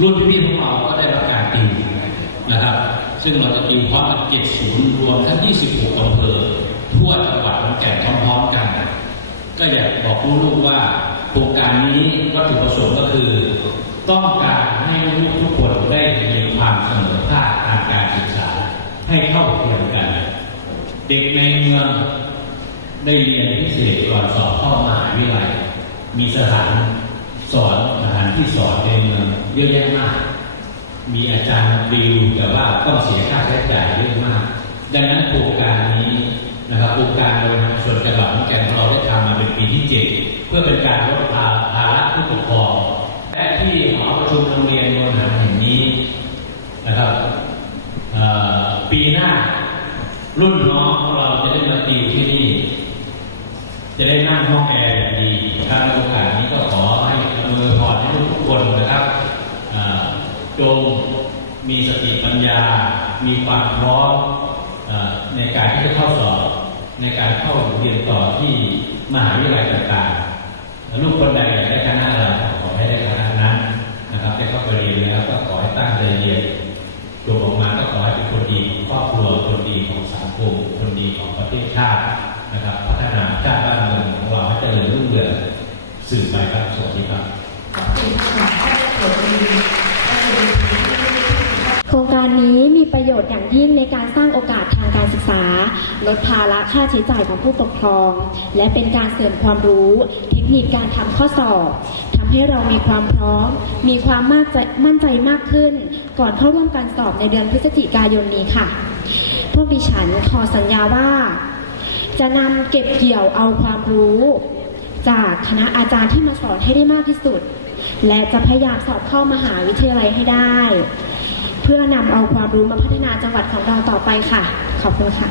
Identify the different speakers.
Speaker 1: รุ่นพี่ของเราก็ได้รับการตีนะครับ ซึ่งเราจะตีพร้อมกับ70 รวมทั้ง 26อำเภอทั่วจังหวัดขอนแก่นพร้อมๆกัน ก็อยากบอกลูกๆว่าโครงการนี้วัตถุประสงค์ก็คือ ต้องการให้ลูกทุกคนได้มีความเสมอภาคทางการศึกษาให้เข้าเทียมกัน เด็กในเมืองได้เรียนพิเศษก่อนสอบเข้ามหาวิทยาลัยมีสถานสอน ที่สอนในเมืองเยอะแยะมาก มีอาจารย์ดิวแต่ว่าต้องเสียค่าใช้จ่ายเยอะมาก ดังนั้นโครงการนี้นะครับโครงการโดยทางส่วนจังหวัดขอนแก่นของเราได้ทำมาเป็นปีที่เจ็ดเพื่อเป็นการลดภาระผู้ปกครองและที่หอประชุมโรงเรียนโนนหาแห่งนี้นะครับปีหน้ารุ่นน้องของเราจะได้มาติวที่นี่ จะได้นั่งห้องแอร์อย่างดีกาโอกาสนี้ก็ขอให้อำนวยพรให้ทุกคนนะครับอ่า จงมีสติปัญญา มีความพร้อมในการที่จะเข้าสอบ ในการเข้าเรียนต่อที่มหาวิทยาลัยต่างๆลูกคนใดอยากได้คณะอะไรขอให้ได้คณะนั้นนะครับได้เข้าไปเรียนแล้วก็ขอให้ตั้งใจเรียนจบออกมาก็ขอให้เป็นคนดีของครอบครัวคนดีของสังคมคนดีของประเทศชาตินะครับ พัฒนาชาติบ้านเมืองของเราให้เจริญรุ่งเรืองสืบไปครับสวัสดีครับ
Speaker 2: ชน์อย่างยิ่งในการสร้างโอกาสทางการศึกษา ลดภาระค่าใช้จ่ายของผู้ปกครอง และเป็นการเสริมความรู้ เทคนิคการทำข้อสอบทำให้เรามีความพร้อม มีความมากใจมั่นใจมากขึ้น ก่อนเข้าร่วมการสอบในเดือนพฤศจิกายนนี้ค่ะ พวกดิฉันขอสัญญาว่า จะนำเก็บเกี่ยวเอาความรู้ จากคณะอาจารย์ที่มาสอนให้ได้มากที่สุด และจะพยายามสอบเข้ามหาวิทยาลัยให้ได้ พื่อนำเอาความรู้มาพัฒนาจังหวัดของเราต่อไปค่ะ ขอบคุณค่ะ